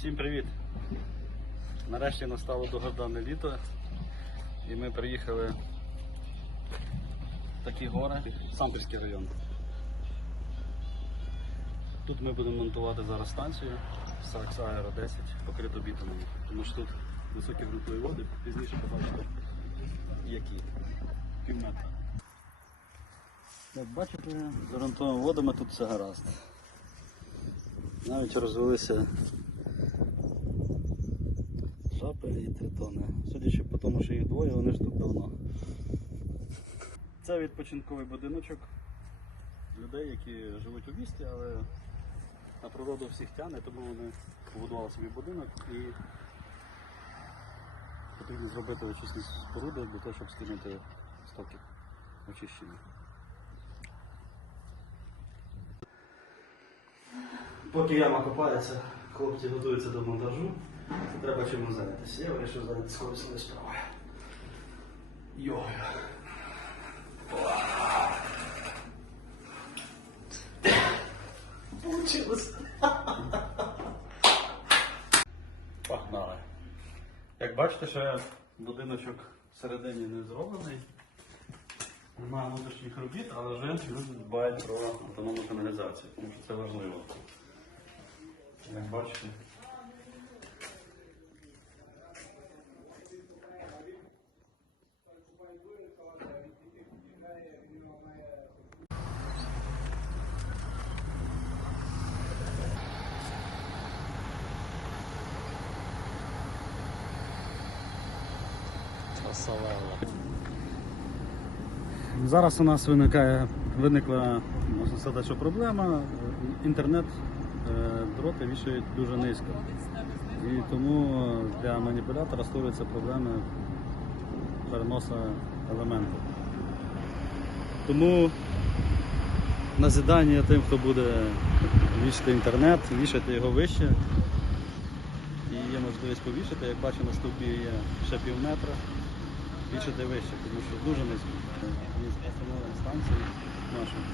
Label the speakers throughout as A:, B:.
A: Всім привіт! Нарешті настало довгождане літо і ми приїхали в такі гори, Сампільський район. Тут ми будемо монтувати зараз станцію Сакс Аеро 10, покриту бітумом, тому що тут високі ґрунтові води, пізніше побачите які. Пів метра. Як бачите, з ґрунтовими водами тут все гаразд. Навіть розвелися жаби і тритони. Судячи по тому, що їх двоє, вони ж тут давно. Це відпочинковий будиночок людей, які живуть у місті, але на природу всіх тяне, тому вони побудували собі будинок і потрібно зробити очисні споруди для того, щоб скинути стоки очищення. Поки яма копається, хлопці готуються до монтажу. Треба чимось зайнятися. Я вирішив зайнятися корисною справою. Йогою. Получилось. Погнали. Як бачите, ще будиночок всередині не зроблений. Немає внутрішніх робіт, але вже люди дбають про автономну каналізацію, тому що це важливо. Як бачите. Зараз у нас виникає, виникла, можна сказати, що проблема. Інтернет е, дроти вішають дуже низько. І тому для маніпулятора створюються проблеми переносу елементів. Тому назидання тим, хто буде вішати інтернет, вішати його вище. І є можливість повішати, як бачимо, на стовпі є ще пів метра вішати вище, тому що дуже низько. Основної станції нашої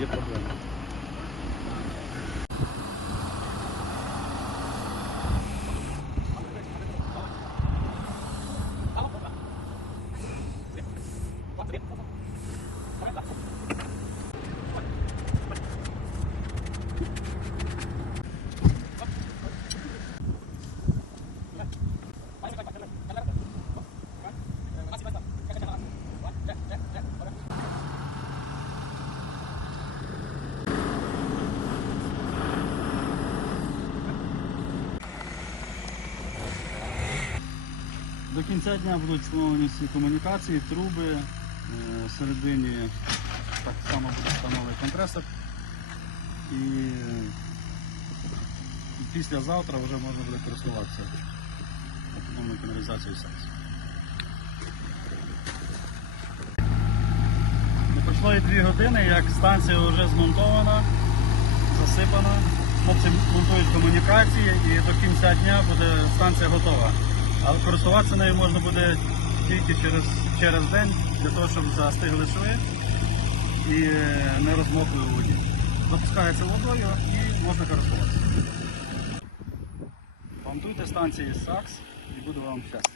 A: є проблема. До кінця дня будуть встановлені всі комунікації, труби, е, всередині так само буде встановлений компресор. І післязавтра вже можна буде користуватися каналізацією. Не пройшло і дві години, як станція вже змонтована, засипана. Хлопці монтують комунікації і до кінця дня буде станція готова. Але користуватися нею можна буде тільки через, через день, для того, щоб застигли шви і е, не розмокли у воді. Запускається водою і можна користуватися. Монтуйте станції САКС і буде вам щастя.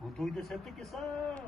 A: Готуйте септики САКС!